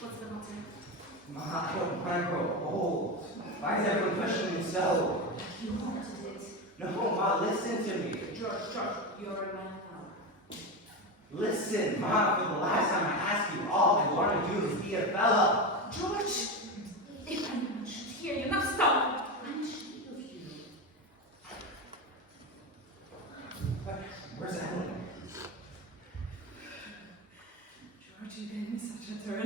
what's the matter? Marco, old. Why is everyone pushing me so? You wanted it. No, Ma, listen to me. George, you're a man now. Listen, Ma, for the last time I ask you, all I want to do is be a fella. George, if anyone should hear you, now stop. I'm ashamed of you. But where's Emily? George, you gave me such a turn.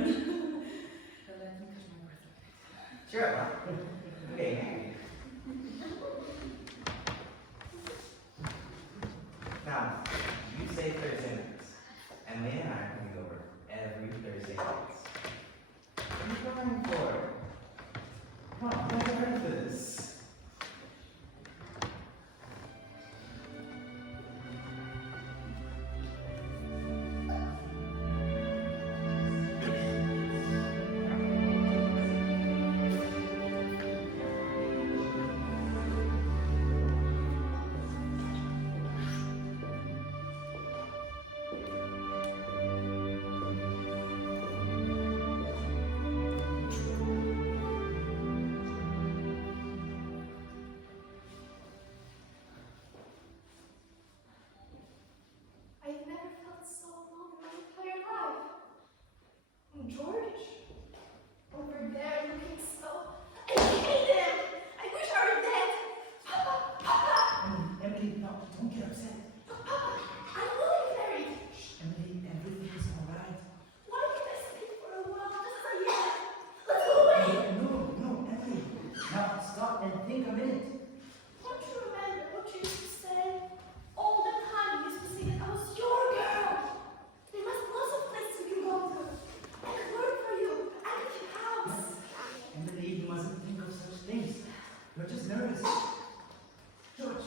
Let me catch my breath a bit. Sure, Ma. Okay. Now, you say Thursday nights. Emily and I are coming over every Thursday nights. What are you crying for? Come on, I've never heard of this. I've never felt so alone in my entire life. George, over there looking so. I hate him! I wish I were dead! Papa! Papa! Emily, no, don't get upset. Papa! I will get married! Emily, everything is alright. Why can't I stay for a while, just for a year? Let's go away! No, Emily. Now stop and think a minute. Don't you remember what you used to say? All the time you used to say that I was your girl! There must be lots of places we can go to. I could work for you. I could keep house. Emily, you mustn't think of such things. You're just nervous. George,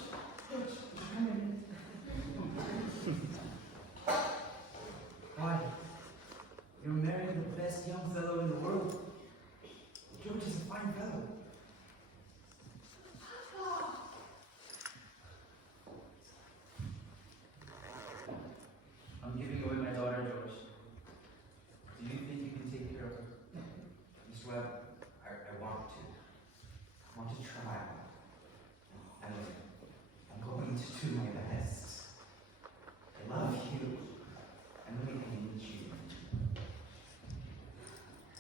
come in. Why? You're marrying the best young fellow in the world. George is a fine fellow. Papa! I'm giving away my daughter, George. Do you think you can take care of her? Mr. Webb, I want to. I want to try. And I'm going to do my best. I love you. I'm really going to need you.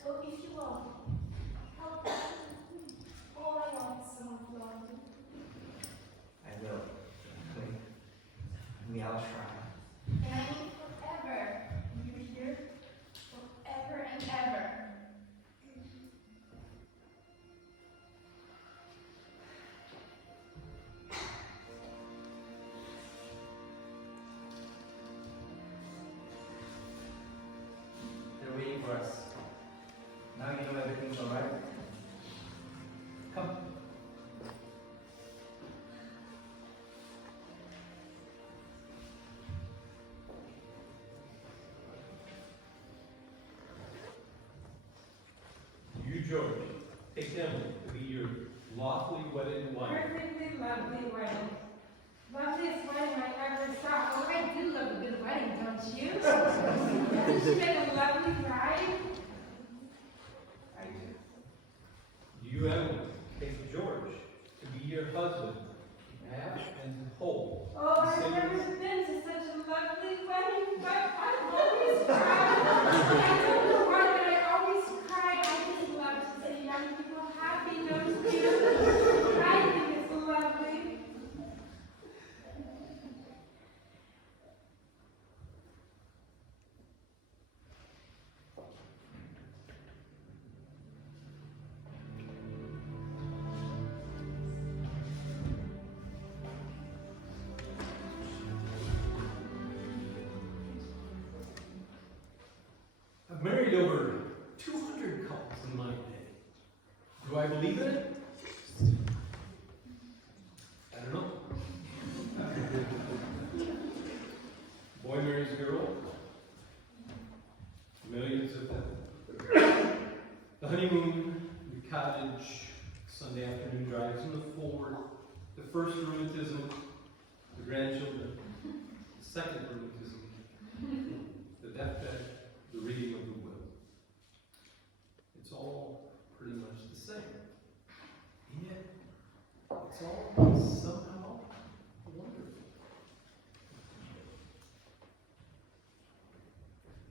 Well, if you want, help me. All I want is someone to love me. I will. We all try. And I mean forever. You hear? Forever and ever. They're waiting for us. Now you know everything's alright. Come. You, George, take Emily to be your lawfully wedded wife. Perfectly lovely wedding. Loveliest wedding I ever saw. Oh, I do love a good wedding, don't you? Doesn't she make a lovely bride? I do. You, Emily, take George to be your husband, half and whole. Oh, I've Say never your- been to such a lovely wedding, but I've always cried. I don't know why, but I always cry. I just love to see young people happy, don't you? I think it's lovely. I've married over 200 couples in my day. Do I believe in it? I don't know. Boy marries girl. millions of them. The honeymoon, the cottage, Sunday afternoon drives in the Ford, the first rheumatism, the grandchildren, the second rheumatism, the deathbed, the reading of the will. It's all pretty much the same. And yet, it's all somehow wonderful.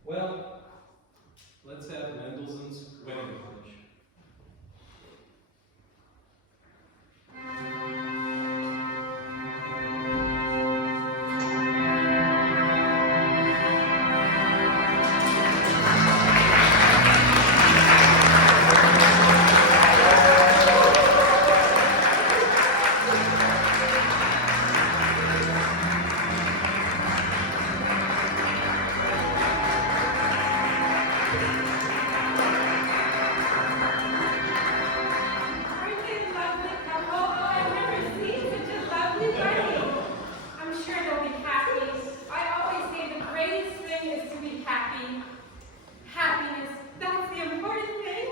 Well, let's have Mendelssohn's Wedding March. Aren't they a lovely couple? Oh, I've never seen such a lovely wedding. I'm sure they'll be happy. I always say the greatest thing is to be happy. Happiness, that's the important thing.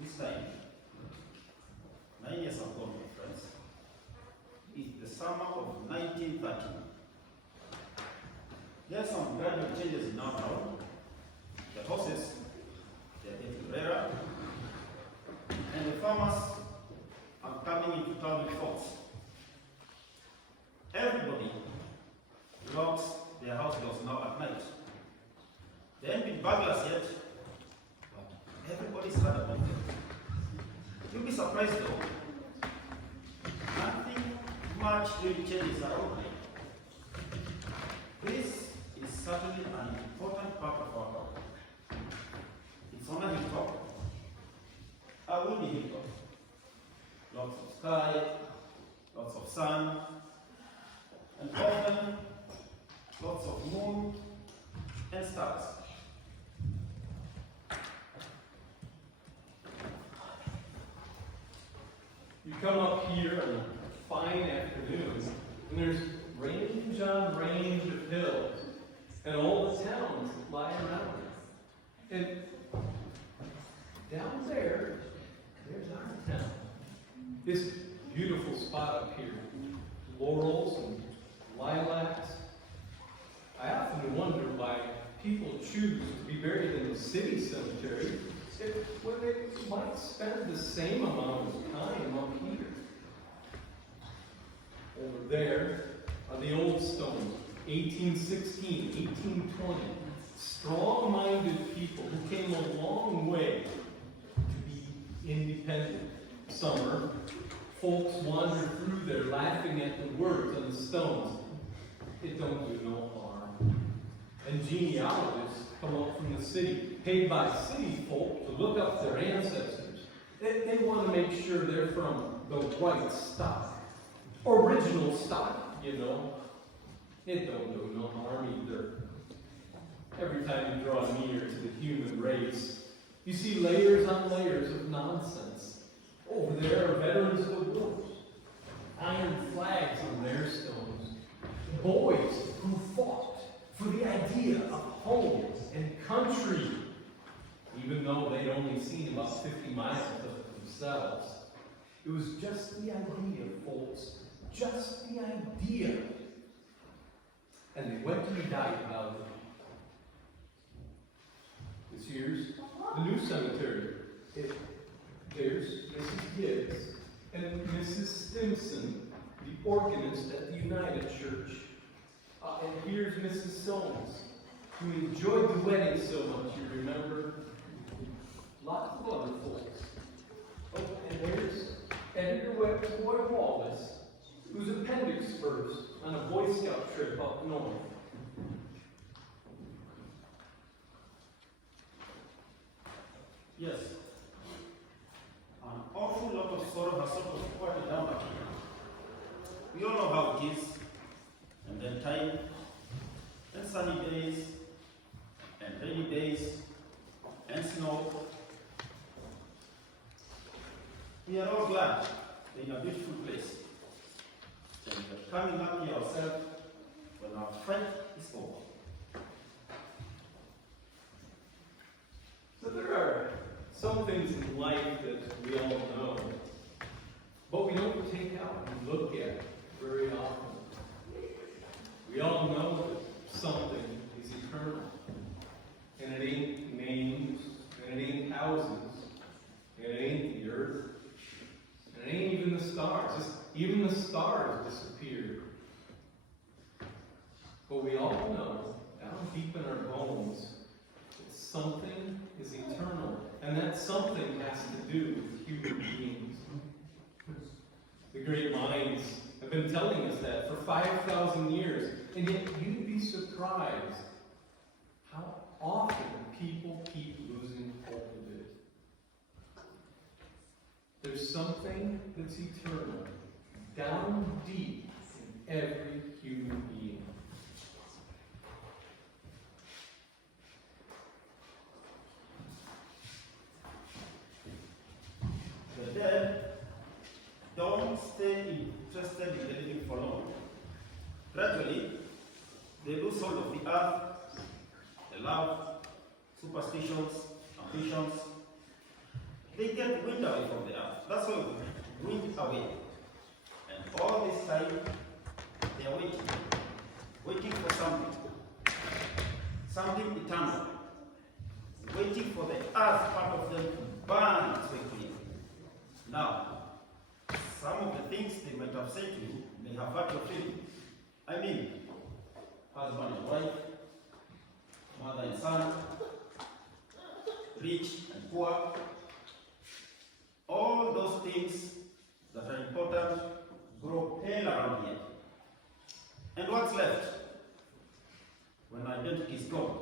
This time, 9 years ago, my friends, is the summer of 1913. There are some gradual changes in our town. The horses, they are getting rarer, and the farmers are coming into town with force. Everybody locks their house doors now at night. They ain't been burglars yet, but everybody's heard about them. You'll be surprised though. Nothing much really changes around here. This is certainly an important part of our town. It's on a hilltop. A windy hilltop. Lots of sky, lots of sun, and often lots of moon and stars. You come up here on a fine afternoon, and there's range on range of hills, and all the towns that lie around it. And down there's our town. This beautiful spot up here, laurels and lilacs. I often wonder why people choose to be buried in the city cemetery when they might spend the same amount of time up here. Over there are the old stones, 1816, 1820. Strong-minded people who came a long way to be independent. Summer, folks wander through there laughing at the words on the stones. It don't do no harm. And genealogists come up from the city, paid by city folk to look up their ancestors. They want to make sure they're from the right stock. Original stock, you know. It don't do no harm either. Every time you draw near to the human race, you see layers on layers of nonsense. Over there are veterans of the wars. Iron flags on their stones. Boys who fought for the idea home and country, even though they'd only seen about 50 miles of it themselves. It was just the idea, folks, just the idea. And they went to be died about it. This here's the new cemetery. There's Mrs. Gibbs and Mrs. Stimson, the organist at the United Church. And here's Mrs. Soames, who enjoyed the wedding so much, you remember? Lots of other folks. Oh, and there's Editor Roy Wallace, whose appendix burst on a Boy Scout trip up north. Yes. An awful lot of sorrow has sort of quieted down back here. We all know how it is. And then time, and sunny days, and rainy days, and snow. We are all glad we're in a beautiful place. And we're coming up here ourselves when our fight is over. So there are some things in life that we all know, but we don't take out and look at very often. We all know that something is eternal, and it ain't names, and it ain't houses, and it ain't the earth, and it ain't even the stars. Even the stars disappear. But we all know, down deep in our bones, that something is eternal, and that something has to do with human beings. The great minds have been telling us that for 5,000 years, and yet you'd be surprised how often people keep losing hold of it. There's something that's eternal, down deep in every human being. The dead don't stay interested in the living for long. Gradually, they lose hold of the earth, the love, superstitions, ambitions. They get wind away from the earth. That's why wind away. And all this time, they are waiting for something eternal, waiting for the earth part of them to burn its way clean. Now, some of the things they might have said to you may have hurt your feelings. I mean, husband and wife, mother and son, rich and poor, all those things that are important grow pale around here. And what's left? When identity is gone,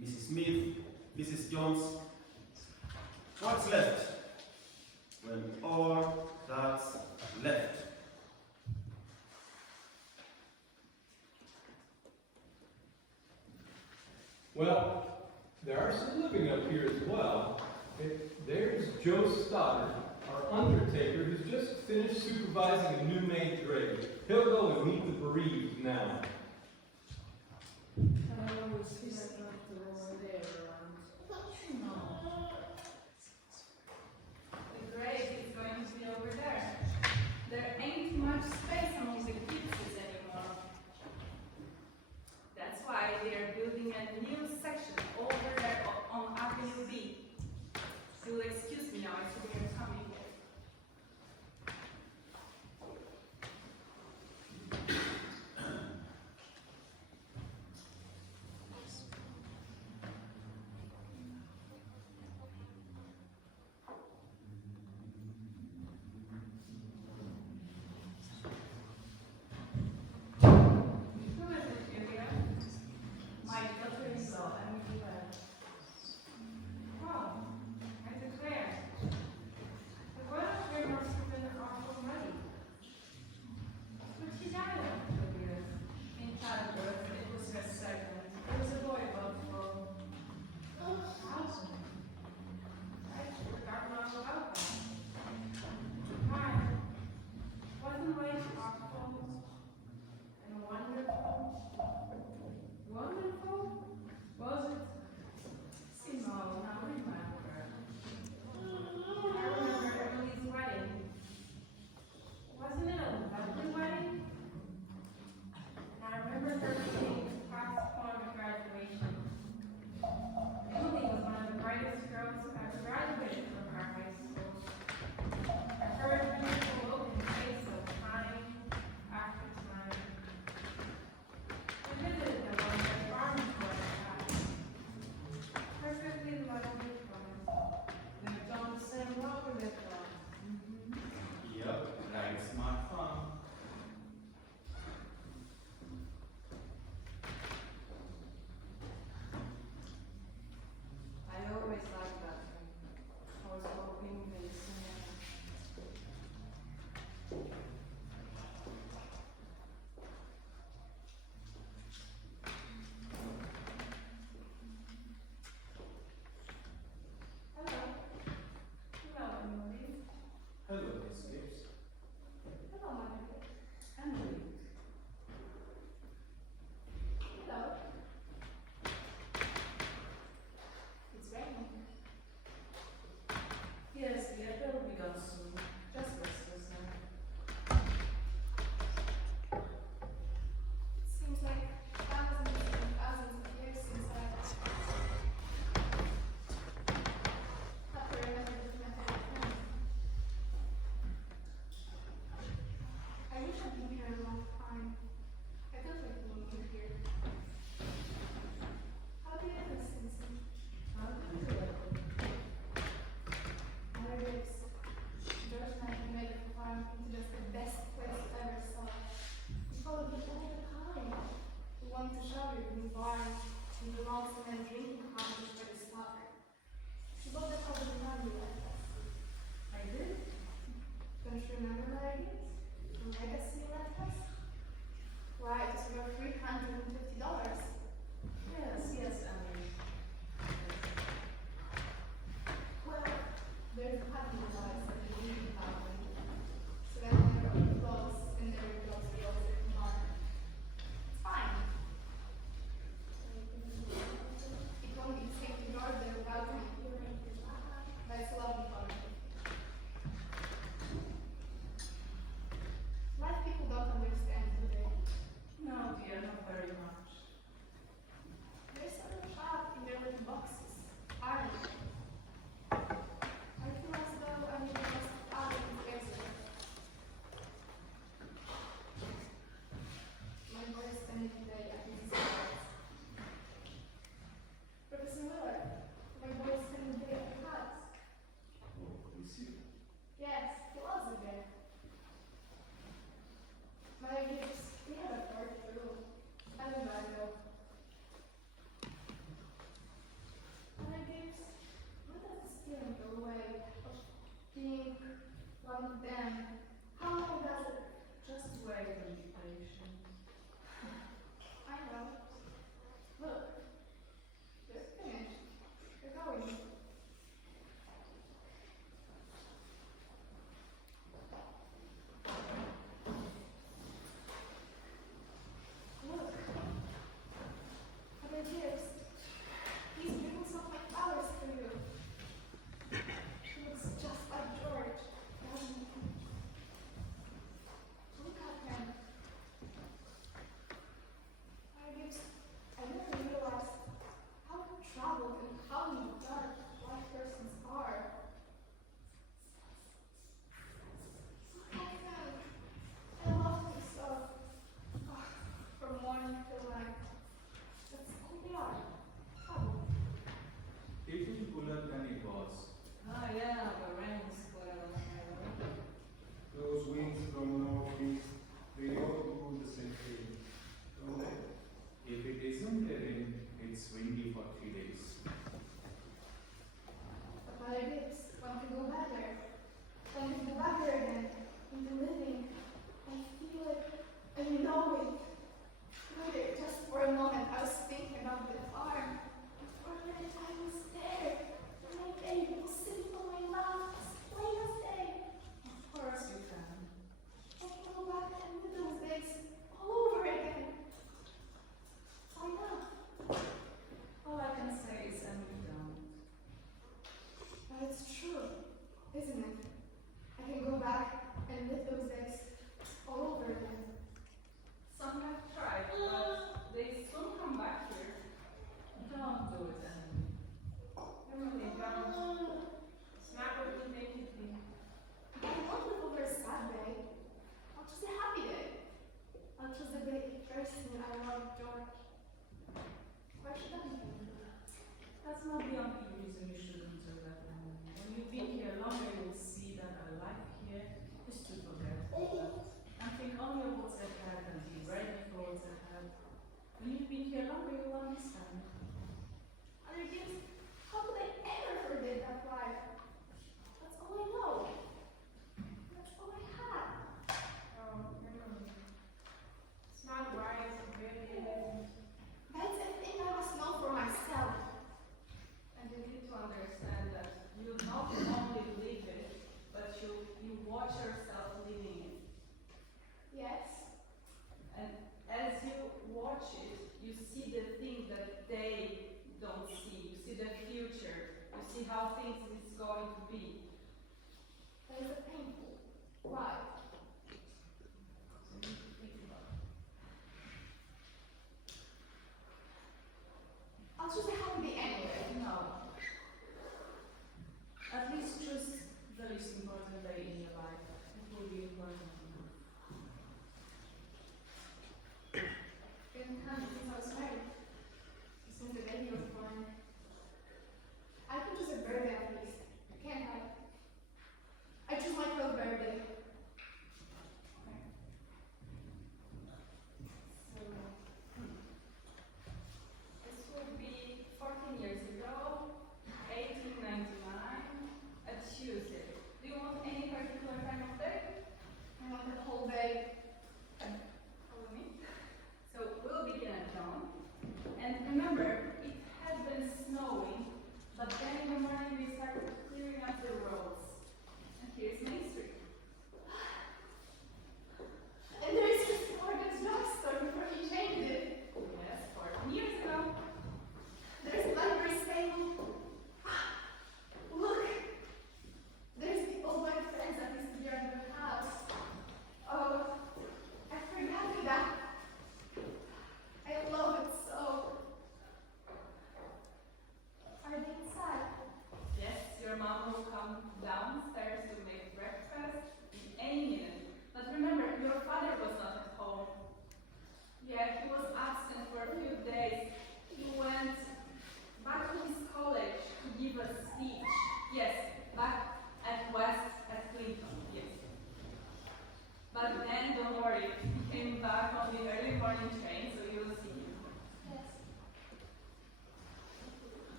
Mrs. Smith, Mrs. Jones, what's left? When all that's left. Well, there are some living up here as well. There's Joe Stoddard, our undertaker, who's just finished supervising a new made grave. He'll go and meet the bereaved now. Oh, she's not over there around. No. The grave is going to be over there. There ain't much space among the pieces anymore. That's why they're building a new section over there on Avenue B. You'll excuse me now, I should be coming here. one of them. How long does it? Just wait and be patient. I know. Look, they're finished. They're going. Look. Other gifts. He's bringing some of my flowers for you. She looks just like George, doesn't he?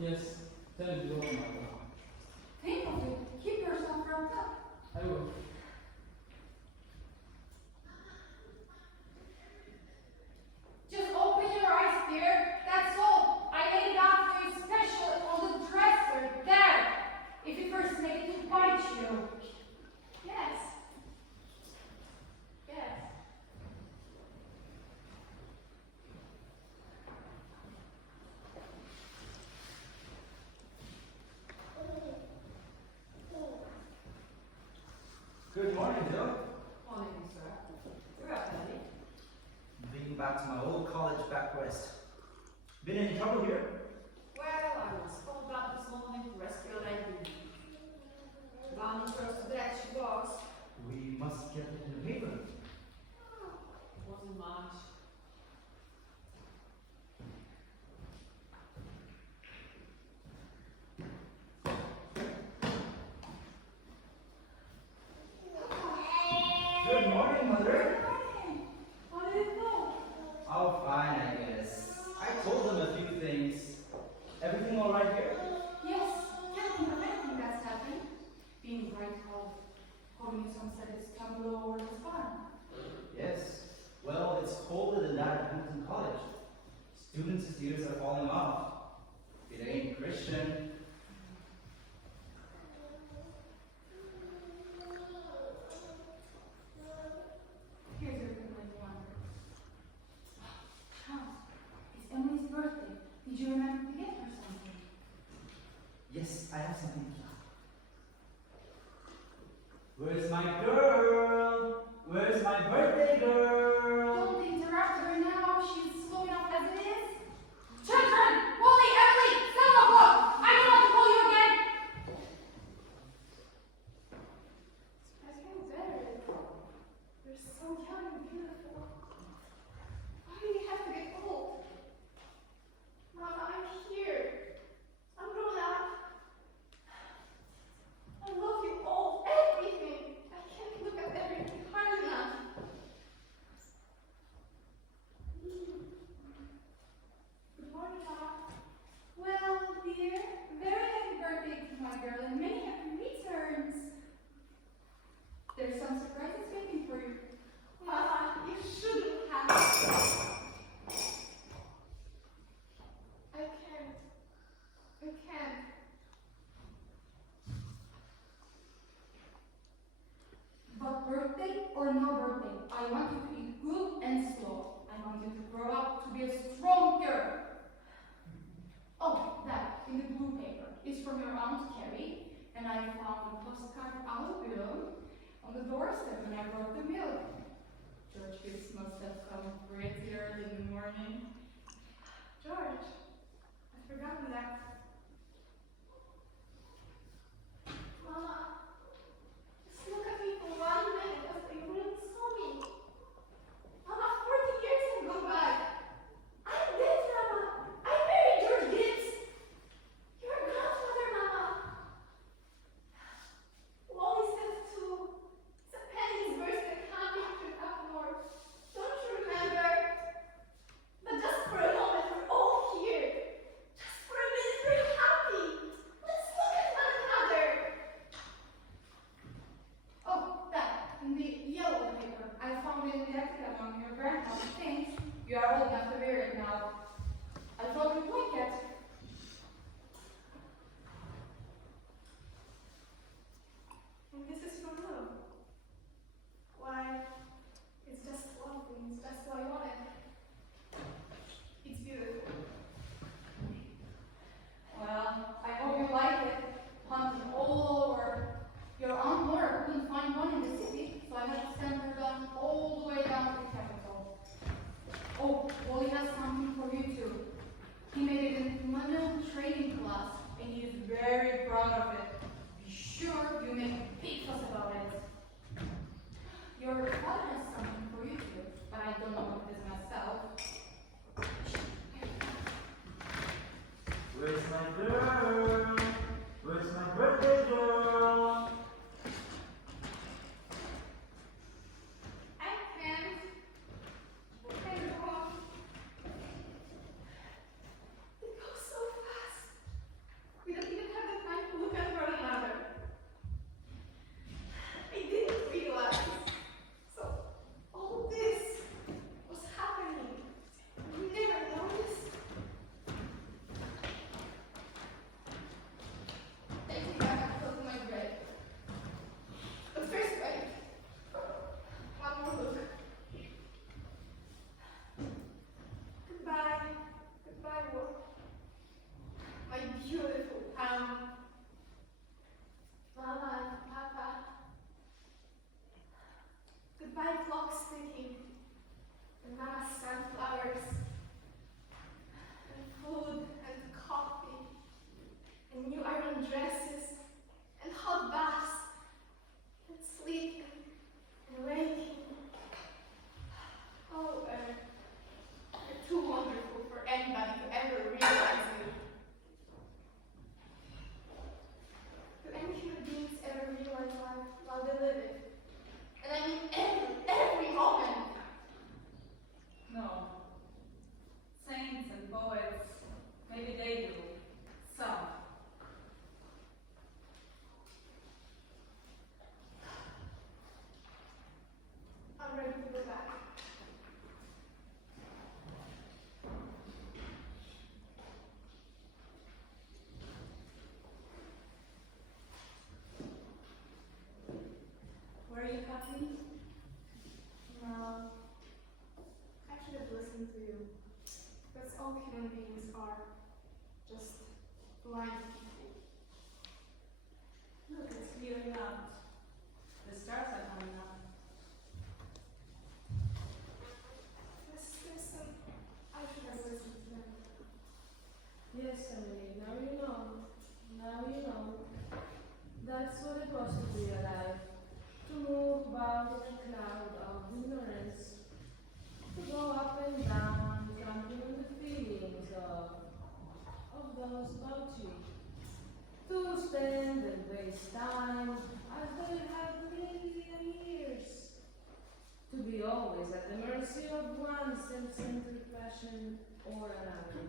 Yes, tell it to my mother. Think of it. Keep yourself wrapped up. I will. Just open your eyes, dear. That's all. I laid it out for you special on the dresser. There. If you first make it to bite you. Yes. Yes. Good morning, Bill. Morning, sir. You're up early. Being back to my old college back west. Been any trouble here? Well, I was called up this morning to rescue a lady. Bound first to death she was. We must get it in the paper. Wasn't much. Good morning, Mother. How did it go? Oh, fine, I guess. I told them a few things. Everything all right here? Yes. Can't think of anything that's happened. Being right holding you sunset is tumble over the farm. Yes. Well, it's colder than that at Hamilton College. Students' ears are falling off. It ain't Christian. Here's your complete wonder. Charles, it's Emily's birthday. Did you remember to get her something? Yes, I have something. Where's my girl? Where's my birthday girl? Don't interrupt her now. She's slow enough as it is. Children! Wally, Emily! 7 o'clock! I don't want to call you again! It's getting better. You're so young and beautiful. Why do you have to get old? Mama, I'm here. I'm grown up. I love you all, everything. I can't look at everything hard enough. Good morning, Mama. Well, dear, very happy birthday to my girl and many happy returns. There's some surprises waiting for you. Mama, you shouldn't have. I can't. I can't. But birthday or no birthday, I want you to eat good and slow. I want you to grow up to be a strong girl. Oh, that in the blue paper is from your Aunt Carrie, and I found a postcard album on the doorstep when I brought the milk. George Gibbs must have come pretty early in the morning. George, I've forgotten that. Mama, just look at me for 1 minute as they really saw me. Mama, 40 years have gone by. I'm dead, Mama. I married George Gibbs. You're a grandfather, Mama. Wally said too. It's a Penny's birthday camping up north. Don't you remember? But just for a moment, we're all here. Just for a minute, we're happy. Let's look at one another. Oh, that, in the yellow paper. I found it in the attic among your grandmother's things. You are old enough to wear it now. I thought you'd like it. And this is from love. Why? It's just one thing. It's just what I wanted. It's beautiful. Well, I hope you like it. Hunted all over. Your Aunt Laura couldn't find one in the city, so I had to send her down all the way down to the capital. Oh, Wally has something for you too. He made it in manual training class, and he is very proud of it. Be sure you make a big fuss about it. Your father has something for you too, but I don't know what it is myself. Where's my girl? Where's my birthday girl? I can't. I can't go. It goes so fast. blind people. Look, it's clearing out. The stars are coming up. Listen, I should have listened to them. Yes, Emily, now you know. Now you know. That's what it was to be alive. To move about in a cloud of ignorance. To go up and down, trampling on the feelings of those about you. To spend and waste time as they have million years. To be always at the mercy of one self-centered passion or another.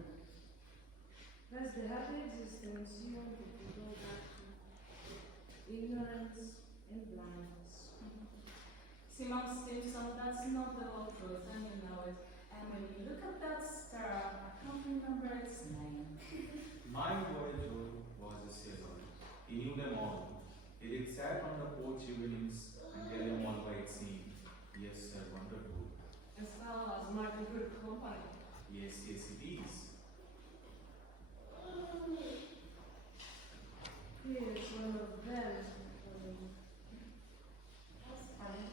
That's the happy existence you wanted to go back to. Ignorance and blindness. Simon Simpson, that's not the whole truth, and you know it. And when you look at that star, I can't remember its name. My boy Joe was a sailor. He knew them all. He sat on the porch evenings and tell them all by it seemed. Yes, sir, wonderful. As well as Martin Good Company. Yes, yes, it is. Here's one of them. That's funny.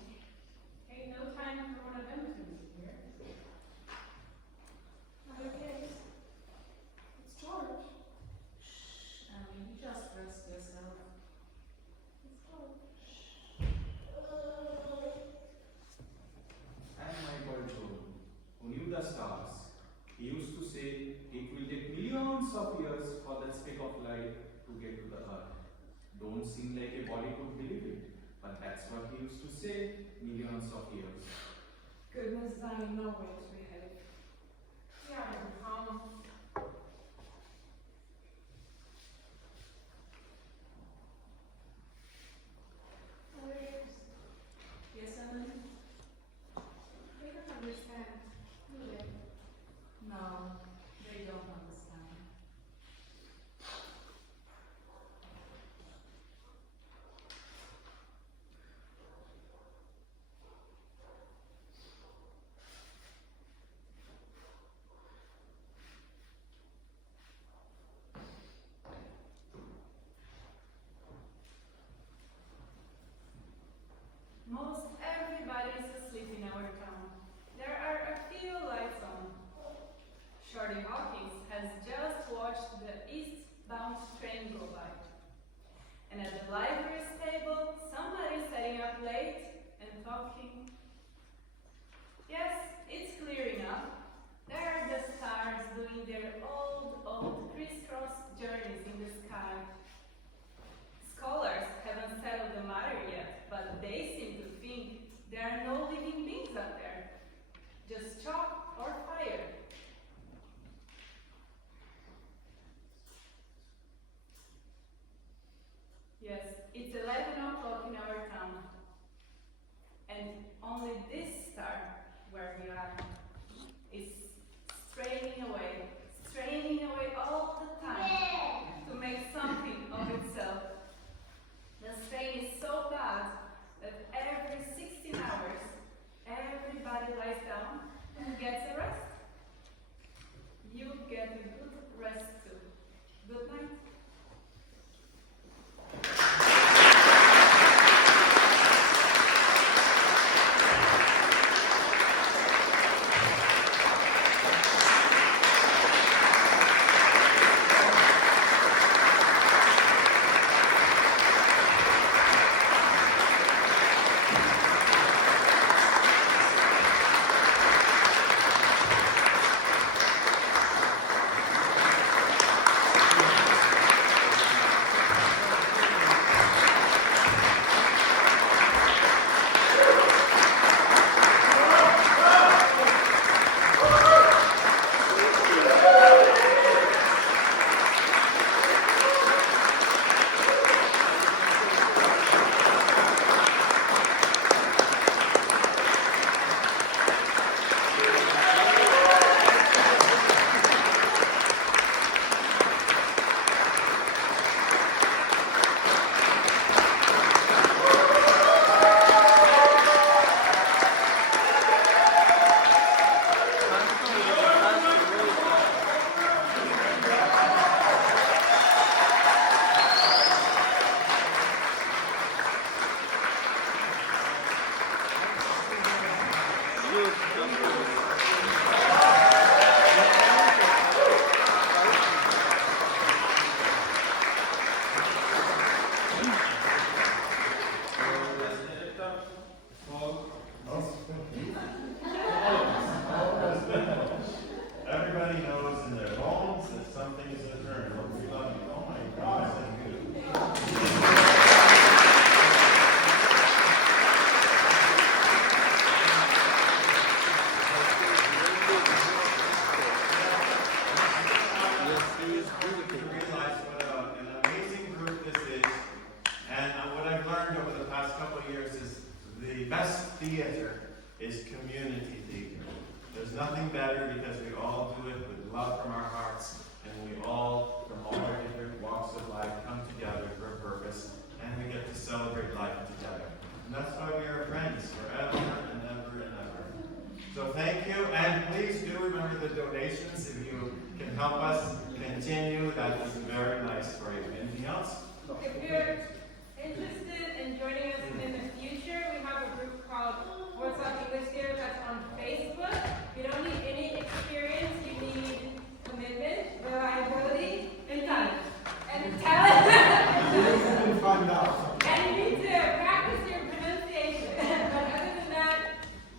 Ain't no time for one of them to be here. Okay. It's George. You just rest yourself. It's George. And my boy Joe, who knew the stars, he used to say it will take millions of years for that speck of light to get to the earth. Don't seem like a body could believe it, but that's what he used to say, millions of years. Goodness, I know where to behave. Yeah, Others, Yes, Emily? they don't understand, do they? No, they don't understand. Most everybody is asleep in our town. There are a few lights on. Shorty Hawkins has just watched the eastbound train go by. And at the library stable, somebody's staying up late and talking. Yes, it's clear enough. There are the stars doing their old crisscross journeys in the sky. Scholars haven't settled the matter yet, but they seem to think there are no living beings up there. Just chalk or fire. Yes, theater is community theater. There's nothing better because we all do it with love from our hearts, and we all, from all our different walks of life, come together for a purpose, and we get to celebrate life together. And that's why we are friends forever and ever and ever. So thank you, and please do remember the donations. If you can help us continue, that is very nice for you. Anything else? If you're interested in joining us in the future, we have a group called Warsaw English Theater that's on Facebook. You don't need any experience, you need commitment, reliability, and talent. And talent. We'll find out. And you need to practice your pronunciation. But other than that,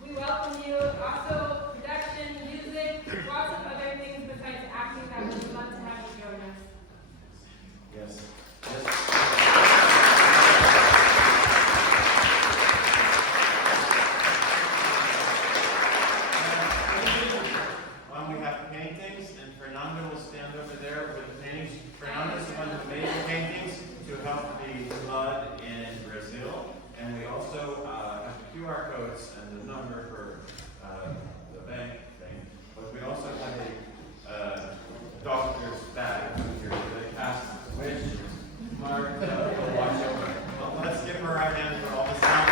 we welcome you. Also, production, music, lots of other things besides acting that we would love to have you join us. Yes. We have paintings, and Fernando will stand over there with the paintings. Fernando is the one who made the paintings to help the flood in Brazil, and we also have the QR codes and the number for the bank thing. But we also have a doctor's bag here that they pass, which Mark will watch over. Well, let's give her a hand for all the sound.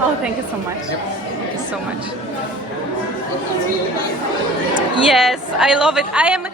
Oh, thank you so much. Thank you so much. Yes, I love it. I am